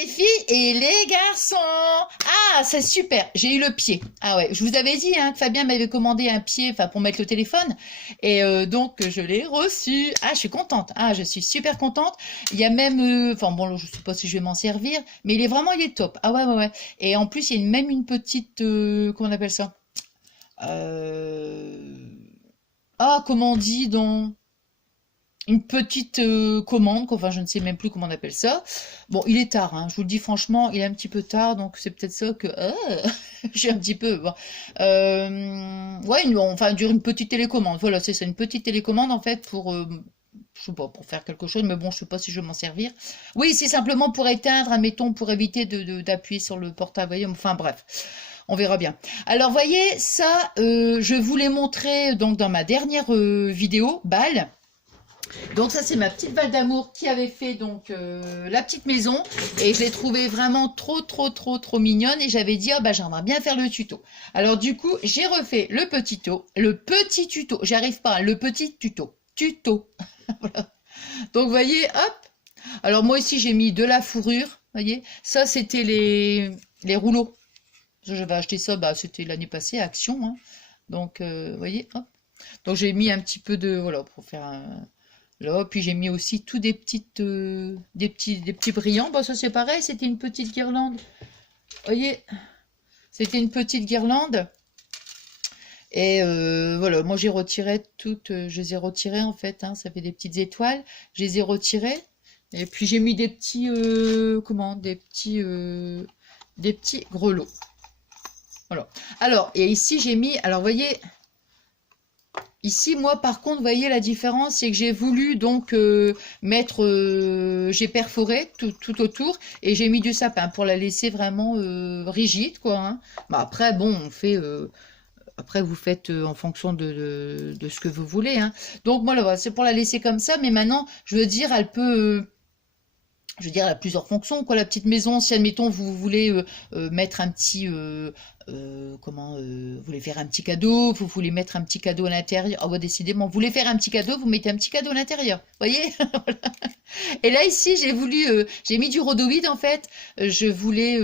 les filles et les garçons. Ah, c'est super. J'ai eu le pied. Ah ouais, je vous avais dit hein, que Fabien m'avait commandé un pied, enfin pour mettre le téléphone, et donc je l'ai reçu. Ah, je suis contente. Ah, je suis super contente. Il y a même, enfin bon, je sais pas si je vais m'en servir, mais il est top. Ah ouais, ouais, ouais. Et en plus, il y a même une petite, comment on appelle ça? Euh... Ah, comment on dit dans une petite commande, enfin je ne sais même plus comment on appelle ça. Bon, il est tard, hein, je vous le dis franchement, il est un petit peu tard, donc c'est peut-être ça que j'ai un petit peu. Bon. Ouais, enfin une petite télécommande. Voilà, c'est ça, une petite télécommande en fait pour, je sais pas, pour faire quelque chose, mais bon, je sais pas si je vais m'en servir. Oui, c'est simplement pour éteindre, admettons, pour éviter d'appuyer sur le portable. Voyez, enfin bref. On verra bien. Alors, voyez, ça, je vous l'ai montré donc dans ma dernière vidéo, balle. Donc ça c'est ma petite balle d'amour qui avait fait donc la petite maison et je l'ai trouvée vraiment trop mignonne et j'avais dit oh, bah j'aimerais bien faire le tuto. Alors du coup j'ai refait le petit tuto, j'arrive pas, le petit tuto. Voilà. Donc vous voyez hop. Alors moi ici j'ai mis de la fourrure, voyez. Ça c'était les rouleaux. J'avais acheté ça, bah c'était l'année passée à Action, hein. Donc vous voyez hop. Donc j'ai mis un petit peu de voilà pour faire un là, puis j'ai mis aussi tout des petites, des petits brillants. Bon, ça c'est pareil, c'était une petite guirlande. Vous voyez, c'était une petite guirlande. Et voilà, moi j'ai retiré toutes, je les ai retirées en fait, hein, ça fait des petites étoiles. Je les ai retirées. Et puis j'ai mis des petits, comment, des petits grelots. Voilà. Alors, et ici j'ai mis, alors vous voyez, ici, moi, par contre, vous voyez la différence, c'est que j'ai voulu donc mettre, j'ai perforé tout autour et j'ai mis du sapin pour la laisser vraiment rigide, quoi. Hein. Bah, après, bon, on fait, après vous faites en fonction de ce que vous voulez. Hein. Donc moi, voilà, c'est pour la laisser comme ça, mais maintenant, je veux dire, elle peut, je veux dire, elle a plusieurs fonctions, quoi, la petite maison. Si, admettons, vous voulez mettre un petit, comment, vous voulez faire un petit cadeau, vous voulez mettre un petit cadeau à l'intérieur. Ah ouais, décidément, vous voulez faire un petit cadeau, vous mettez un petit cadeau à l'intérieur. Voyez. Voilà. Et là, ici, j'ai voulu, j'ai mis du rhodoïde, en fait. Je voulais,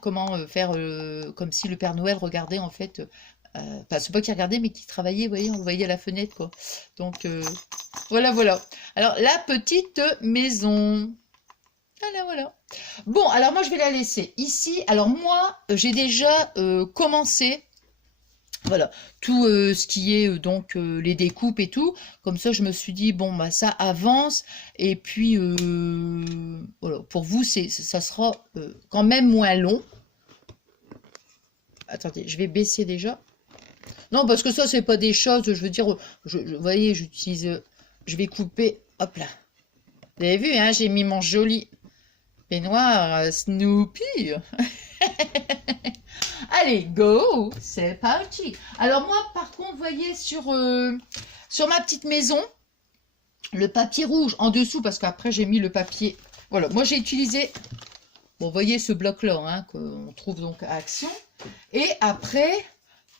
comment, faire comme si le Père Noël regardait, en fait. Enfin, c'est pas qu'il regardait, mais qu'il travaillait, vous voyez, on le voyait à la fenêtre, quoi. Donc, voilà, voilà. Alors, la petite maison. Voilà, voilà. Bon, alors moi, je vais la laisser ici. Alors moi, j'ai déjà commencé, voilà, tout ce qui est donc les découpes et tout. Comme ça, je me suis dit, bon, bah ça avance. Et puis, voilà, pour vous, ça sera quand même moins long. Attendez, je vais baisser déjà. Non, parce que ça, c'est pas des choses, je veux dire, vous voyez, j'utilise, je vais couper, hop là. Vous avez vu, hein, j'ai mis mon joli peignoir Snoopy. Allez, go, c'est parti. Alors moi, par contre, vous voyez, sur ma petite maison, le papier rouge en dessous, parce qu'après, j'ai mis le papier. Voilà, moi, j'ai utilisé, bon, vous voyez ce bloc-là, hein, qu'on trouve donc à Action. Et après,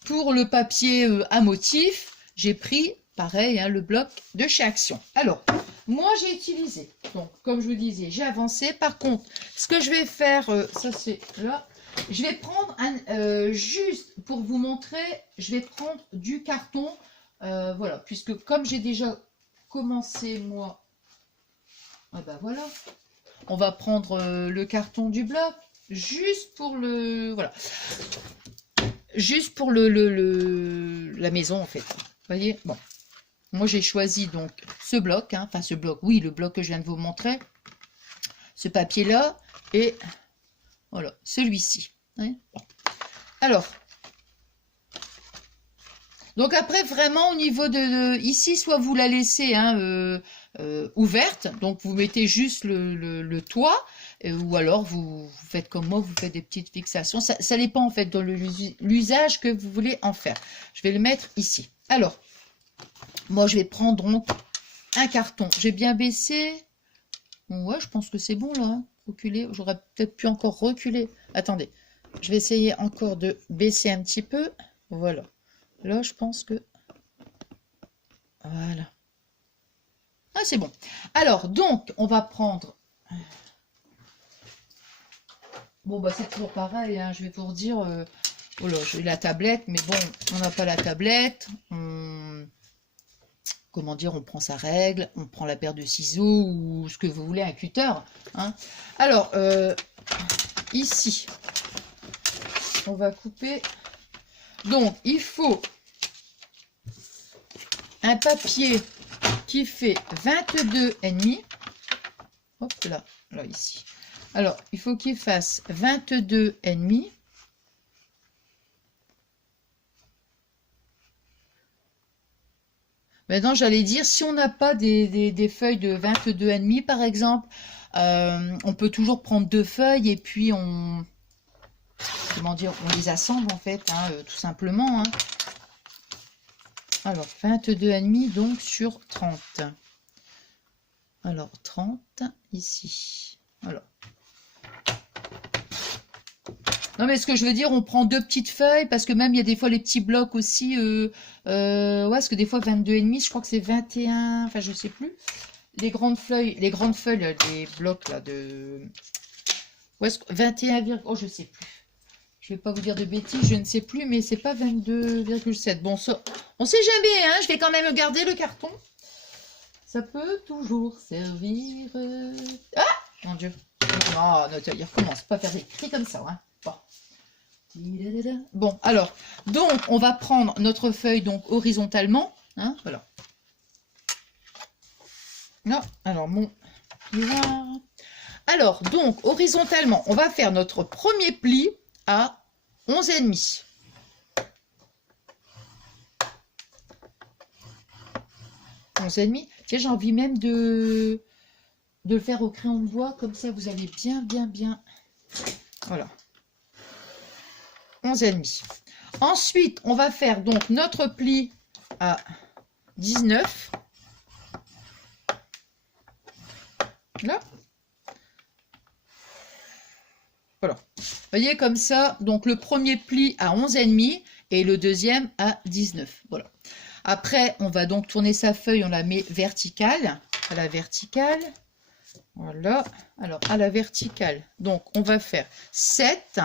pour le papier à motif, j'ai pris, pareil, hein, le bloc de chez Action. Alors, moi, j'ai utilisé, donc, comme je vous disais, j'ai avancé. Par contre, ce que je vais faire, ça c'est là, je vais prendre, juste pour vous montrer, je vais prendre du carton, voilà, puisque comme j'ai déjà commencé, moi, ah ben voilà, on va prendre le carton du bloc, juste pour le, voilà, juste pour la maison en fait. Vous voyez, bon. Moi j'ai choisi donc ce bloc, hein, enfin ce bloc, oui, le bloc que je viens de vous montrer, ce papier là, et voilà, celui-ci. Hein. Bon. Alors, donc après vraiment au niveau ici, soit vous la laissez hein, ouverte, donc vous mettez juste le toit, ou alors vous faites comme moi, vous faites des petites fixations. Ça dépend en fait de l'usage que vous voulez en faire. Je vais le mettre ici. Alors, moi je vais prendre donc un carton. J'ai bien baissé. Ouais, je pense que c'est bon là. Hein. Reculer. J'aurais peut-être pu encore reculer. Attendez. Je vais essayer encore de baisser un petit peu. Voilà. Là, je pense que... Voilà. Ah, c'est bon. Alors, donc, on va prendre Bon, bah c'est toujours pareil, hein, je vais vous redire. Oh là, j'ai la tablette, mais bon, on n'a pas la tablette. Comment dire, on prend sa règle, on prend la paire de ciseaux ou ce que vous voulez, un cutter. Hein. Alors, ici, on va couper. Donc, il faut un papier qui fait 22,5. Hop là, là ici. Alors, il faut qu'il fasse 22,5. Maintenant, j'allais dire, si on n'a pas des feuilles de 22,5 par exemple, on peut toujours prendre 2 feuilles et puis comment dire, on les assemble en fait, hein, tout simplement. Hein. Alors, 22,5 donc sur 30. Alors, 30 ici. Alors. Non, mais ce que je veux dire, on prend 2 petites feuilles parce que même il y a des fois les petits blocs aussi. Ouais, parce que des fois 22,5, je crois que c'est 21, enfin je sais plus. Les grandes feuilles, les blocs là de. Ouais, 21, oh je sais plus. Je vais pas vous dire de bêtises, je ne sais plus, mais c'est pas 22,7. Bon, ça, on sait jamais, hein. Je vais quand même garder le carton. Ça peut toujours servir. Ah, mon Dieu. Non, non, il recommence. Pas faire des cris comme ça, hein. Bon. Bon, alors, donc, on va prendre notre feuille donc horizontalement. Hein, voilà. Non, alors, mon miroir. Alors, donc, horizontalement, on va faire notre premier pli à 11,5. Tiens, j'ai envie même de le faire au crayon de bois, comme ça vous allez bien. Voilà. 11,5. Ensuite, on va faire donc notre pli à 19. Là. Voilà. Vous voyez comme ça, donc le premier pli à 11,5 et le deuxième à 19. Voilà. Après, on va donc tourner sa feuille, on la met verticale, à la verticale. Voilà. Alors, à la verticale, donc on va faire 7.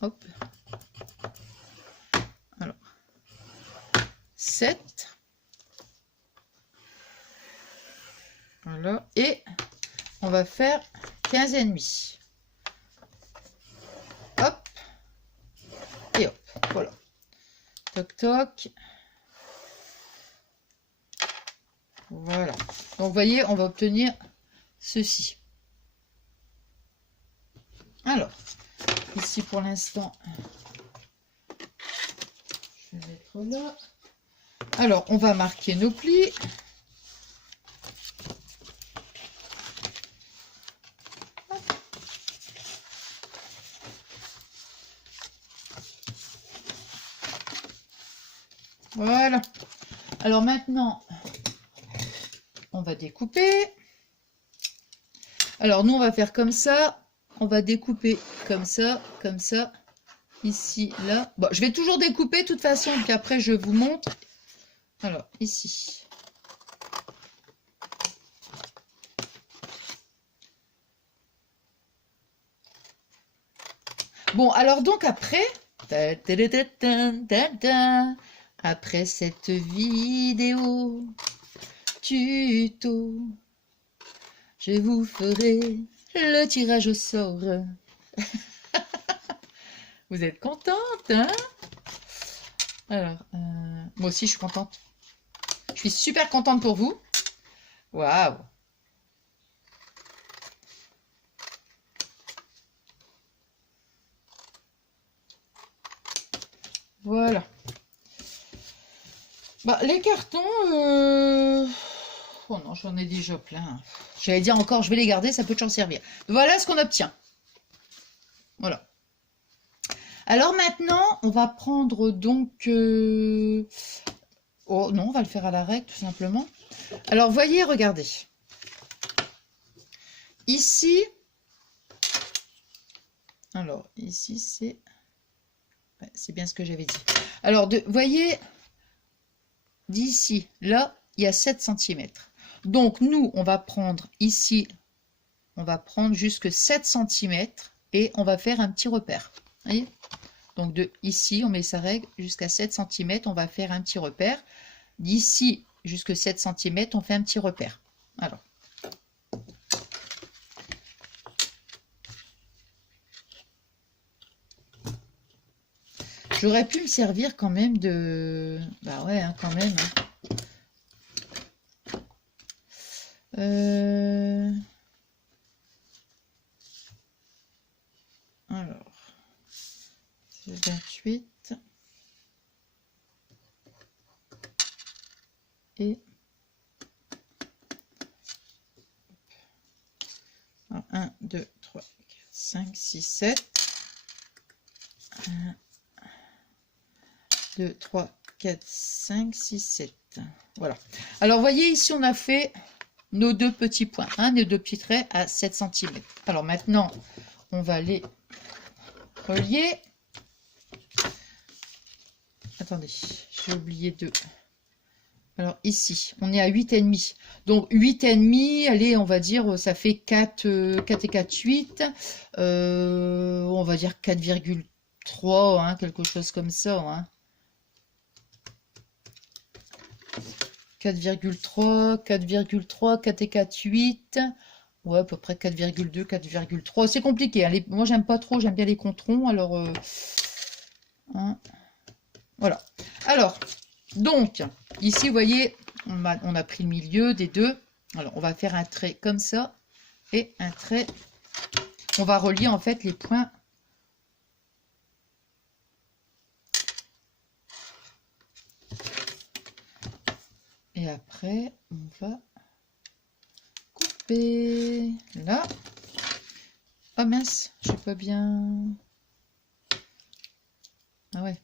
Hop. Alors, 7. Voilà. Et on va faire 15,5. Hop. Et hop. Voilà. Toc, toc. Voilà. Donc, vous voyez, on va obtenir ceci. Alors, ici pour l'instant, je vais mettre là. Alors, on va marquer nos plis. Voilà. Alors maintenant, on va découper. Alors nous, on va faire comme ça. On va découper comme ça, ici, là. Bon, je vais toujours découper de toute façon, puis après je vous montre. Alors, ici. Bon, alors donc après, après cette vidéo tuto, je vous ferai le tirage au sort. Vous êtes contente, hein? Alors, moi aussi je suis contente. Je suis super contente pour vous. Waouh! Voilà. Bah, les cartons, oh non, j'en ai déjà plein. J'allais dire encore, je vais les garder, ça peut toujours servir. Voilà ce qu'on obtient. Voilà. Alors maintenant, on va prendre donc... Oh non, on va le faire à la règle, tout simplement. Alors, voyez, regardez. Ici... Alors, ici, c'est... Ouais, c'est bien ce que j'avais dit. Alors, voyez... D'ici, là, il y a 7 cm. Donc, nous, on va prendre ici, on va prendre jusque 7 cm. et on va faire un petit repère. Vous voyez? Donc de ici, on met sa règle jusqu'à 7 cm, on va faire un petit repère. D'ici jusqu'à 7 cm, on fait un petit repère. Alors. J'aurais pu me servir quand même de... Bah ouais, hein, quand même. Hein. Alors, c'est 28. Et... 1, 2, 3, 4, 5, 6, 7. 1, 2, 3, 4, 5, 6, 7. Voilà. Alors, vous voyez, ici, on a fait nos deux petits points, hein, nos deux petits traits à 7 cm. Alors, maintenant, on va les relier. Attendez, j'ai oublié de... Alors, ici, on est à 8,5. Donc, 8,5, allez, on va dire, ça fait 4 et 4, 8. On va dire 4,3, hein, quelque chose comme ça. Hein. 4,3, 4,3, 4 et 4, 8. Ouais, à peu près 4,2, 4,3. C'est compliqué. Hein. Moi, j'aime pas trop, j'aime bien les controns. Alors, hein. Voilà. Alors, donc, ici, vous voyez, on a pris le milieu des deux. Alors, on va faire un trait comme ça et un trait. On va relier en fait les points. Et après, on va couper là. Oh mince, je sais pas bien. Ah ouais.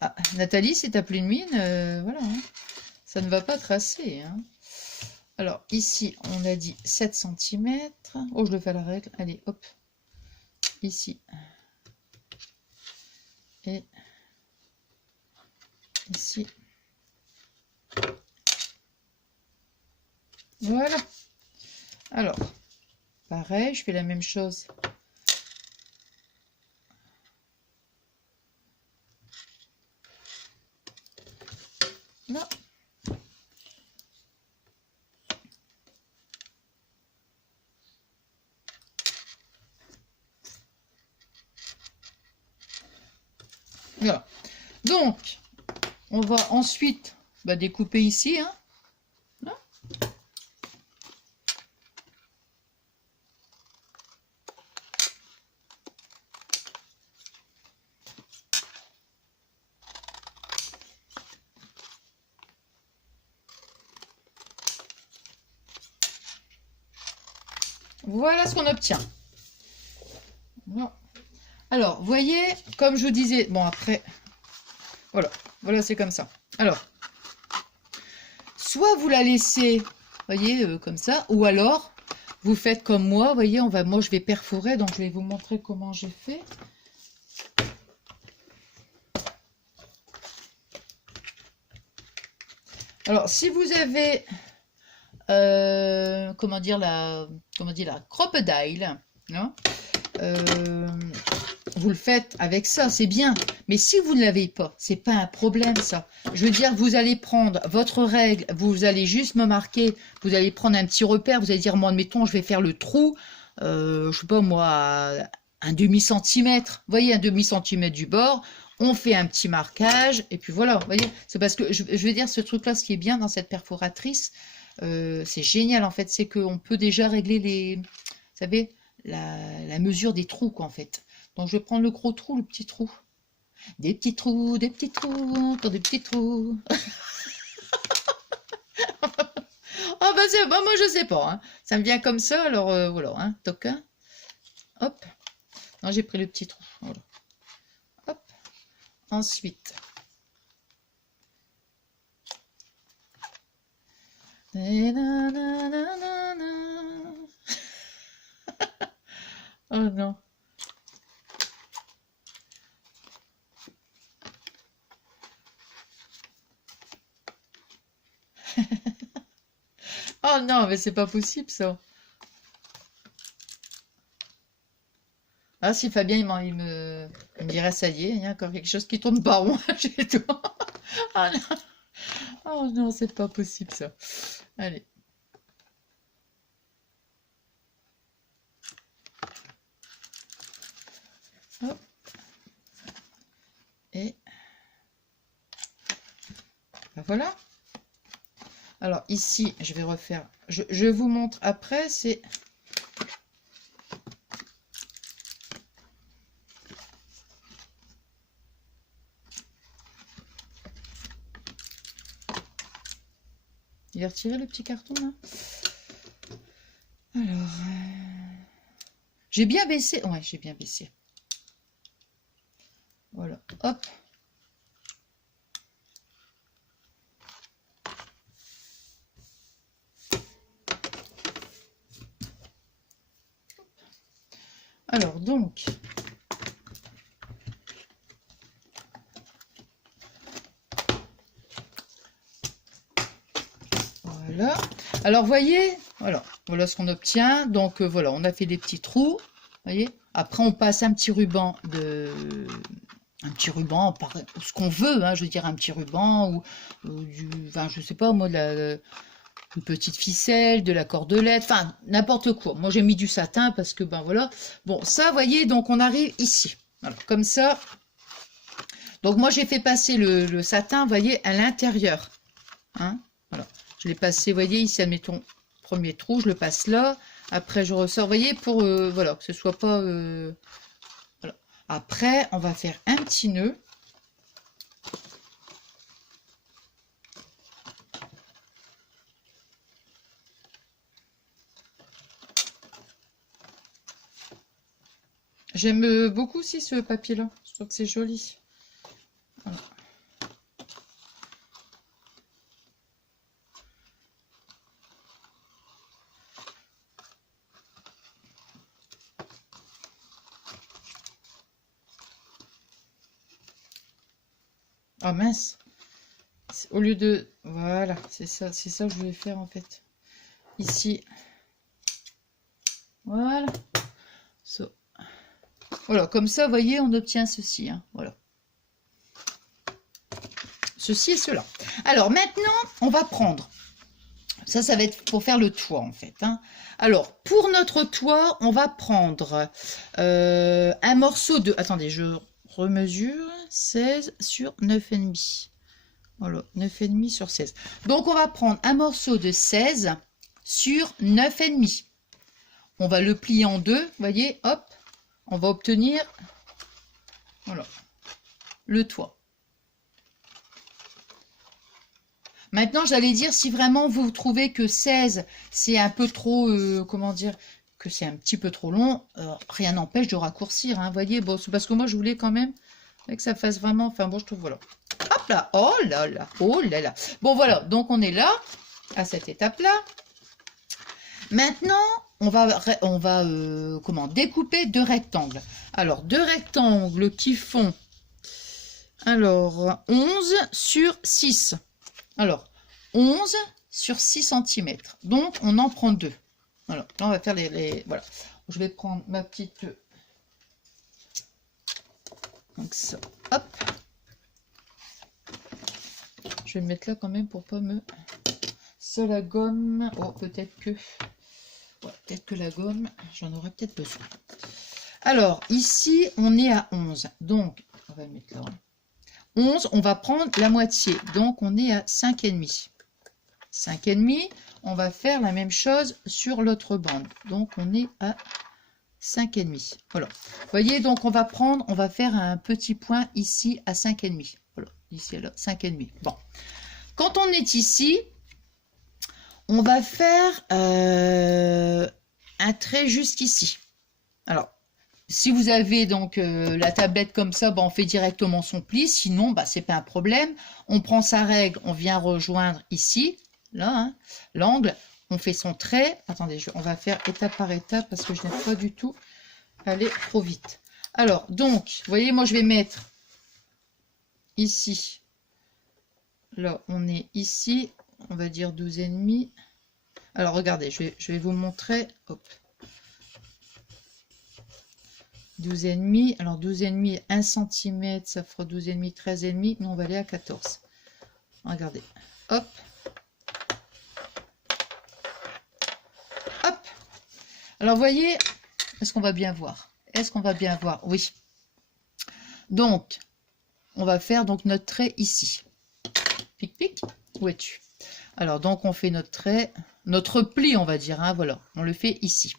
Ah, Nathalie, si t'as plus de mine, voilà. Hein. Ça ne va pas tracer. Hein. Alors, ici, on a dit 7 cm. Oh, je le fais à la règle. Allez, hop. Ici. Et ici. Voilà. Alors, pareil, je fais la même chose. Là. Voilà. Donc, on va ensuite découper ici. Hein. Là. Voilà ce qu'on obtient. Voilà. Alors, vous voyez, comme je vous disais, bon après, voilà c'est comme ça. Alors, soit vous la laissez, voyez, comme ça, ou alors, vous faites comme moi, voyez, moi je vais perforer, donc je vais vous montrer comment j'ai fait. Alors, si vous avez, comment dire, la crocodile, hein, vous le faites avec ça, c'est bien. Mais si vous ne l'avez pas, c'est pas un problème ça. Je veux dire, vous allez prendre votre règle, vous allez juste me marquer, vous allez prendre un petit repère, vous allez dire, moi, admettons, je vais faire le trou, je sais pas moi, un demi-centimètre. Vous voyez, un demi-centimètre du bord. On fait un petit marquage, et puis voilà, vous voyez. C'est parce que, je veux dire, ce truc-là, ce qui est bien dans cette perforatrice, c'est génial en fait, c'est qu'on peut déjà régler les, vous savez, la mesure des trous, quoi, en fait. Donc, je vais prendre le gros trou, le petit trou. Des petits trous, encore des petits trous. Ah bah c'est, moi je sais pas, hein. Ça me vient comme ça, alors voilà, hein, toc, hein. Hop. Non, j'ai pris le petit trou. Voilà. Hop. Ensuite. Oh non. Oh non, mais c'est pas possible ça. Ah, si Fabien, il me dirait, ça y est, il y a encore quelque chose qui tourne pas rond chez toi. Ah non, oh non, c'est pas possible ça. Allez. Hop. Et ben voilà. Alors ici, je vais refaire. Je vous montre après, c'est... Il est retiré le petit carton là. Alors, j'ai bien baissé. Ouais, j'ai bien baissé. Voilà, hop. Alors donc, voilà. Alors voyez, voilà ce qu'on obtient. Donc voilà, on a fait des petits trous. Voyez. Après on passe un petit ruban ce qu'on veut, hein, je veux dire un petit ruban ou enfin je sais pas moi une petite ficelle, de la cordelette, enfin n'importe quoi. Moi j'ai mis du satin parce que ben voilà. Bon ça voyez donc on arrive ici. Voilà, comme ça. Donc moi j'ai fait passer le satin, voyez, à l'intérieur. Hein, voilà. Je l'ai passé, voyez, ici, admettons, premier trou, je le passe là. Après, je ressors, voyez, pour, voilà, que ce soit pas... voilà. Après, on va faire un petit nœud. J'aime beaucoup aussi ce papier-là. Je trouve que c'est joli. Voilà. Ah mince. Au lieu de... Voilà, c'est ça que je voulais faire en fait. Ici. Voilà. So. Voilà, comme ça, vous voyez, on obtient ceci. Hein. Voilà. Ceci et cela. Alors maintenant, on va prendre... Ça va être pour faire le toit en fait. Hein. Alors, pour notre toit, on va prendre un morceau de... Attendez, je remesure 16 sur 9,5. Voilà, 9,5 sur 16. Donc, on va prendre un morceau de 16 sur 9,5. On va le plier en deux, vous voyez, hop. On va obtenir, voilà, le toit. Maintenant, j'allais dire, si vraiment vous trouvez que 16, c'est un peu trop, comment dire, que c'est un petit peu trop long, rien n'empêche de raccourcir, hein, voyez, bon, c'est parce que moi, je voulais quand même que ça fasse vraiment, enfin bon, je trouve, voilà. Hop là, oh là là, oh là là. Bon, voilà, donc on est là, à cette étape-là. Maintenant, on va comment, découper deux rectangles. Alors, deux rectangles qui font, alors, 11 sur 6. Alors, 11 sur 6 cm. Donc, on en prend deux. Voilà, là, on va faire voilà. Je vais prendre ma petite... Donc, ça, hop. Je vais me mettre là quand même pour pas me... Ça, la gomme... Oh, peut-être que... Ouais, peut-être que la gomme, j'en aurais peut-être besoin. Alors, ici, on est à 11. Donc, on va le mettre là. 11, on va prendre la moitié. Donc, on est à 5,5. 5,5, on va faire la même chose sur l'autre bande. Donc, on est à 5,5. Voilà. Vous voyez, donc, on va faire un petit point ici à 5,5. Voilà, ici, là, 5,5. Bon. Quand on est ici, on va faire un trait jusqu'ici. Alors, si vous avez donc la tablette comme ça, on fait directement son pli. Sinon, c'est pas un problème. On prend sa règle, on vient rejoindre ici, là, hein, l'angle. On fait son trait. Attendez, on va faire étape par étape parce que je n'aime pas du tout aller trop vite. Alors, donc, vous voyez, moi, je vais mettre ici. Là, on est ici. On va dire 12,5. Alors, regardez, je vais vous montrer. Hop. 12,5. Alors 12,5, 1 cm, ça fera 12,5, 13,5. Nous, on va aller à 14. Regardez. Hop. Hop. Alors, voyez, est-ce qu'on va bien voir? Est-ce qu'on va bien voir? Oui. Donc, on va faire donc notre trait ici. Pic, pic. Où es-tu? Alors, donc, on fait notre trait, notre pli, on va dire. Hein, voilà, on le fait ici.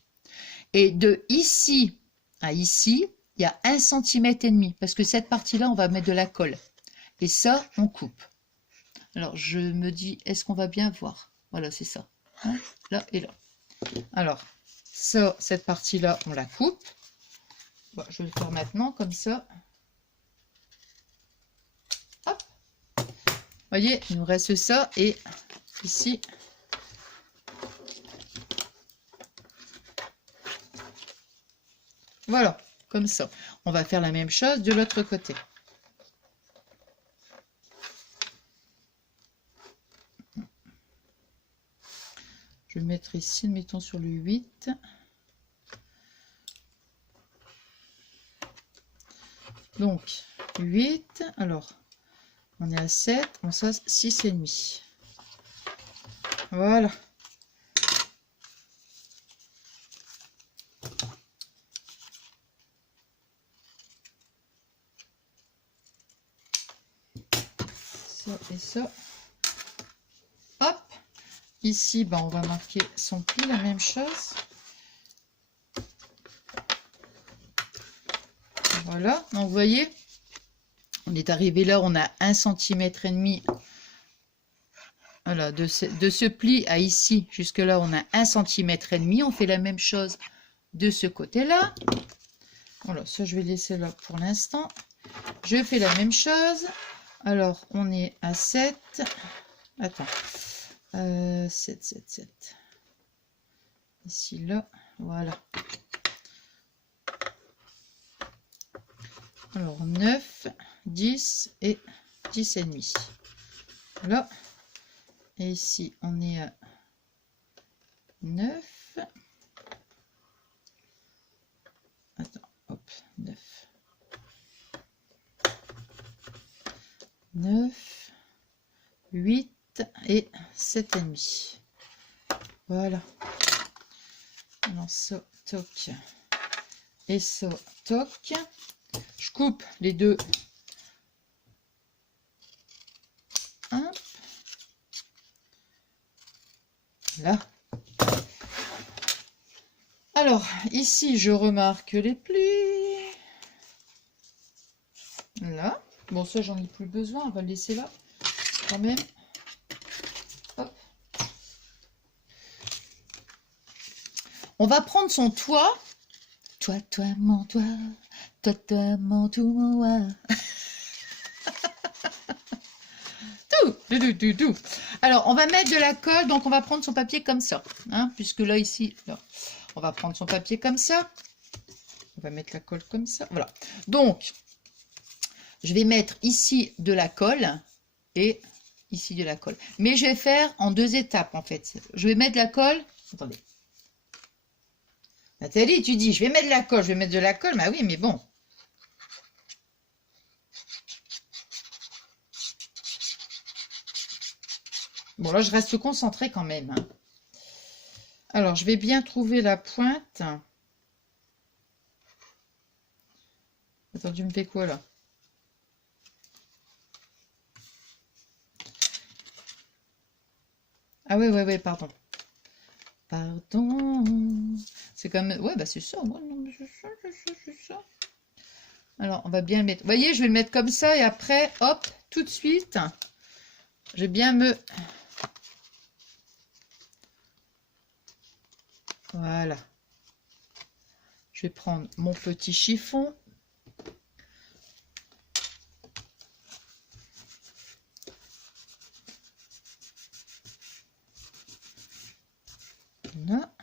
Et de ici à ici, il y a 1,5 cm. Parce que cette partie-là, on va mettre de la colle. Et ça, on coupe. Alors, je me dis, est-ce qu'on va bien voir? Voilà, c'est ça. Hein, là et là. Alors, ça, cette partie-là, on la coupe. Bon, je vais le faire maintenant, comme ça. Hop. Vous voyez, il nous reste ça. Et ici, voilà, comme ça. On va faire la même chose de l'autre côté. Je vais le mettre ici, mettons sur le 8. Donc, 8, alors, on est à 7, on ça 6,5. Voilà. Ça et ça. Hop. Ici, ben, on va marquer son pli, la même chose. Voilà, donc vous voyez, on est arrivé là, on a 1,5 cm. Voilà, de ce pli à ici, jusque là, on a 1,5 cm. On fait la même chose de ce côté-là. Voilà, ça je vais laisser là pour l'instant. Je fais la même chose. Alors, on est à 7. Attends. 7, 7, 7. Ici, là. Voilà. Alors, 9, 10 et 10,5. Là. Et ici, on est à 9. Attends, hop, 9. 9, 8 et 7,5. Voilà. Alors ça, toc. Et ça, toc. Je coupe les deux. Hop. Là. Alors, ici, je remarque les plis. Là. Bon, ça, j'en ai plus besoin. On va le laisser là, quand même. Hop. On va prendre son toit. Toi, toi, mon toit. Toi, toi, mon tout, moi. Tout. Alors, on va mettre de la colle. Donc, on va prendre son papier comme ça. Hein, puisque là, ici, là, on va prendre son papier comme ça. On va mettre la colle comme ça. Voilà. Donc, je vais mettre ici de la colle et ici de la colle. Mais je vais faire en 2 étapes, en fait. Je vais mettre de la colle. Attendez. Nathalie, tu dis, je vais mettre de la colle. Je vais mettre de la colle. Bah oui, mais bon. Bon, là, je reste concentrée quand même. Hein. Alors, je vais bien trouver la pointe. Attends, tu me fais quoi, là? Ah ouais, pardon. Pardon. C'est comme... Ouais, bah c'est ça. Ouais, non, c'est ça. Alors, on va bien le mettre. Vous voyez, je vais le mettre comme ça et après, hop, tout de suite, je vais bien me... Voilà. Je vais prendre mon petit chiffon. Là.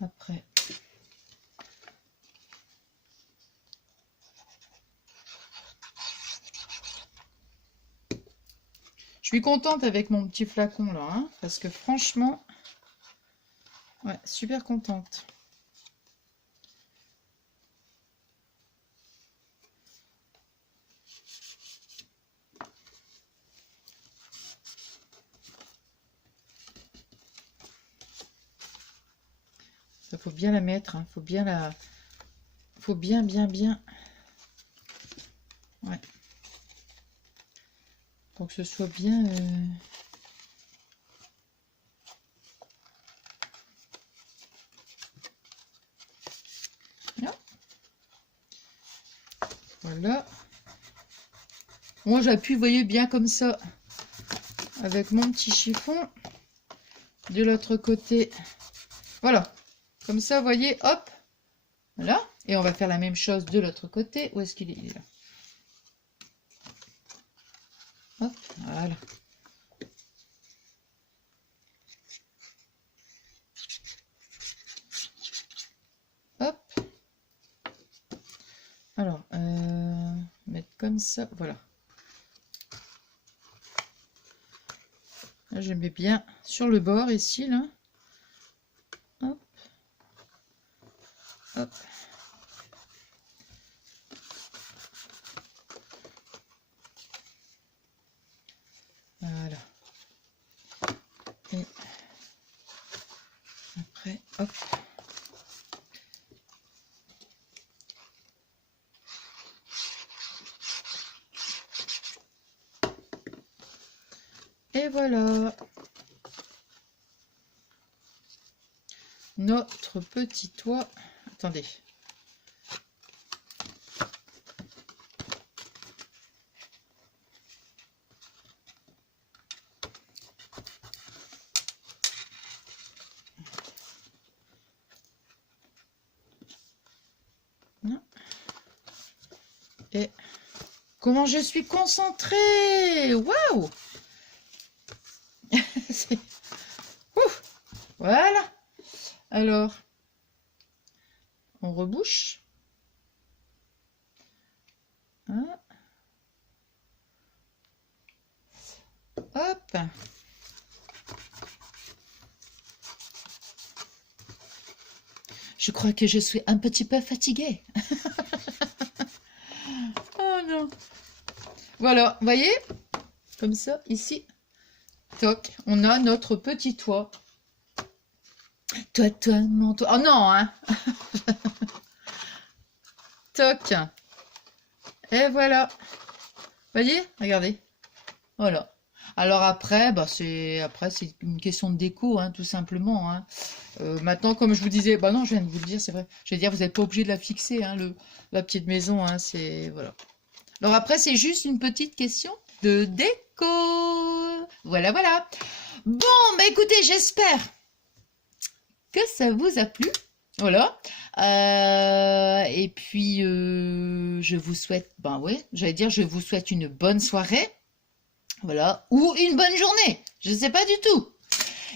Après. Je suis contente avec mon petit flacon là, hein, parce que franchement, ouais, super contente. Ça, faut bien la mettre, hein. Faut bien la... Faut bien, bien, bien... Ouais. Pour que ce soit bien... Voilà. Moi, j'appuie, vous voyez, bien comme ça. Avec mon petit chiffon. De l'autre côté. Voilà. Comme ça, vous voyez, hop. Voilà. Et on va faire la même chose de l'autre côté. Où est-ce qu'il est? Il est là. Hop, voilà. Hop. Alors, mettre comme ça, voilà. Là, je mets bien sur le bord ici, là. Hop. Hop. Voilà. Et après, hop. Et voilà. Notre petit toit. Attendez. Et comment je suis concentrée! Waouh! Voilà. Alors, on rebouche. Hein. Hop. Je crois que je suis un petit peu fatiguée. Oh non. Voilà, vous voyez? Comme ça, ici. Toc, on a notre petit toit. Toi, mon toit. Oh non, hein. Toc. Et voilà. Voyez? Regardez. Voilà. Alors après, bah c'est une question de déco, hein, tout simplement. Hein. Maintenant, comme je vous disais, bah non, je viens de vous le dire, c'est vrai. Je vais dire, vous n'êtes pas obligé de la fixer, hein, la petite maison, hein, c'est voilà. Alors après, c'est juste une petite question de déco. Voilà, voilà. Bon, bah écoutez, j'espère que ça vous a plu. Voilà. Et puis, je vous souhaite, ben ouais, j'allais dire, je vous souhaite une bonne soirée. Voilà. Ou une bonne journée. Je ne sais pas du tout.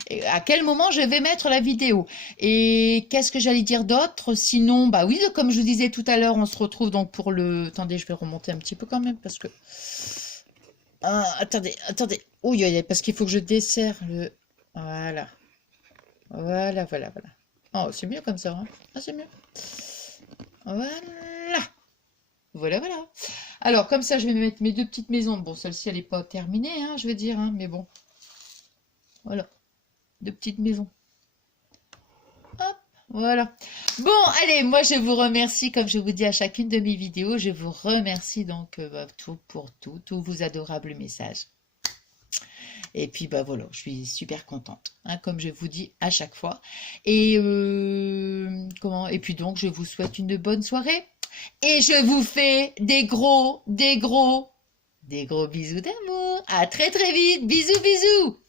Et à quel moment je vais mettre la vidéo. Et qu'est-ce que j'allais dire d'autre? Sinon, bah oui, comme je vous disais tout à l'heure, on se retrouve donc pour le... Attendez, je vais remonter un petit peu quand même parce que... attendez. Oui, parce qu'il faut que je desserre le... Voilà. Voilà. Oh, c'est mieux comme ça. Hein. Ah, c'est mieux. Voilà. Alors, comme ça, je vais mettre mes deux petites maisons. Bon, celle-ci, elle n'est pas terminée, hein, je veux dire, hein, mais bon. Voilà. Deux petites maisons. Hop, voilà. Bon, allez, moi, je vous remercie, comme je vous dis à chacune de mes vidéos, je vous remercie donc pour tous vos adorables messages. Et puis, bah voilà, je suis super contente, hein, comme je vous dis à chaque fois. Et, et puis donc, je vous souhaite une bonne soirée. Et je vous fais des gros bisous d'amour. À très très vite. Bisous.